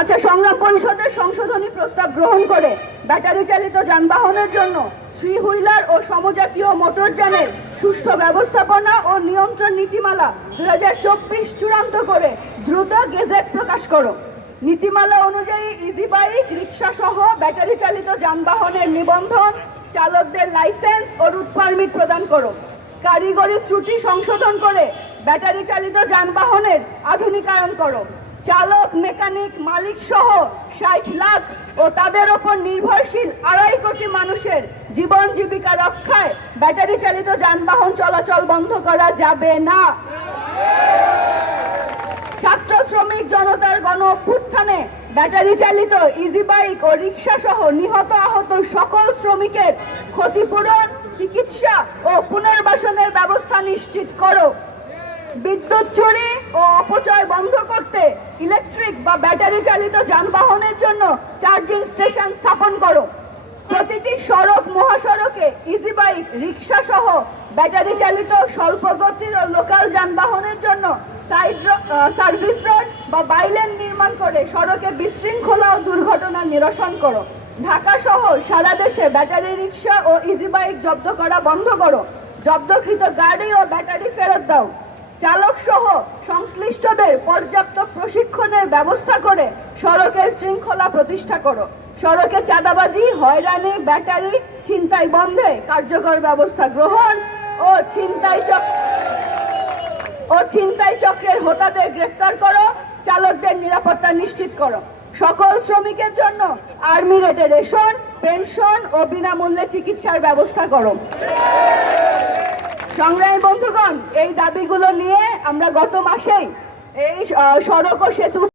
আচ্ছা, সংগ্রাম পরিষদের সংশোধনী প্রস্তাব গ্রহণ করে ব্যাটারি চালিত যানবাহনের জন্য থ্রি হুইলার ও সমজাতীয় মোটরযানের সুষ্ঠু ব্যবস্থাপনা ও নিয়ন্ত্রণ নীতিমালা 2024 চূড়ান্ত করে দ্রুত গেজেট প্রকাশ করো। নীতিমালা অনুযায়ী ইজি বাইক, রিক্সা সহ ব্যাটারি চালিত যানবাহনের নিবন্ধন, চালকদের লাইসেন্স ও রুট পারমিট প্রদান করো। কারিগরি ত্রুটি সংশোধন করে ব্যাটারি চালিত যানবাহনের আধুনিকায়ন করো। চালক, মেকানিক, মালিক সহ 60 লাখ ও তাদের ওপর নির্ভরশীল 2.5 কোটি মানুষের জীবন জীবিকা রক্ষায় ব্যাটারি চালিত যানবাহন চলাচল বন্ধ করা যাবে না। ছাত্র, শ্রমিক জনতার গণ অভ্যুত্থানে ব্যাটারি চালিত ইজি বাইক ও রিক্সা সহ নিহত আহত সকল শ্রমিকের ক্ষতিপূরণ, চিকিৎসা ও পুনর্বাসনের ব্যবস্থা নিশ্চিত করো। বিদ্যুৎ চুরি ও অপচয় বন্ধ করতে ইলেকট্রিক বা ব্যাটারি চালিত যানবাহনের জন্য চার্জিং স্টেশন স্থাপন করো। প্রতিটি সড়ক, মহাসড়কে ইজি বাইক, রিক্সা সহ ব্যাটারি চালিত স্বল্প গতির ও লোকাল যানবাহনের জন্য সার্ভিস রোড বা বাইলেন নির্মাণ করে সড়কে বিশৃঙ্খলা ও দুর্ঘটনা নিরসন করো। ঢাকা সহ সারা দেশে ব্যাটারি রিক্সা ও ইজি বাইক জব্দ করা বন্ধ করো। জব্দকৃত গাড়ি ও ব্যাটারি ফেরত দাও। চালক সহ সংশ্লিষ্টদের পর্যাপ্ত প্রশিক্ষণের ব্যবস্থা করে সড়কের শৃঙ্খলা প্রতিষ্ঠা করো। সড়কে চাঁদাবাজি, হয়রানি, ব্যাটারি ছিনতাই বন্ধে কার্যকর ব্যবস্থা গ্রহণ ও ছিনতাই চক্রের হোতাদের গ্রেফতার করো। চালকদের নিরাপত্তা নিশ্চিত করো। সকল শ্রমিকের জন্য আর্মি রেটে রেশন, পেনশন ও বিনামূল্যে চিকিৎসার ব্যবস্থা করো। সংগ্রামী বন্ধুগণ, এই দাবিগুলো নিয়ে আমরা গত মাসেই এই সড়ক ও সেতু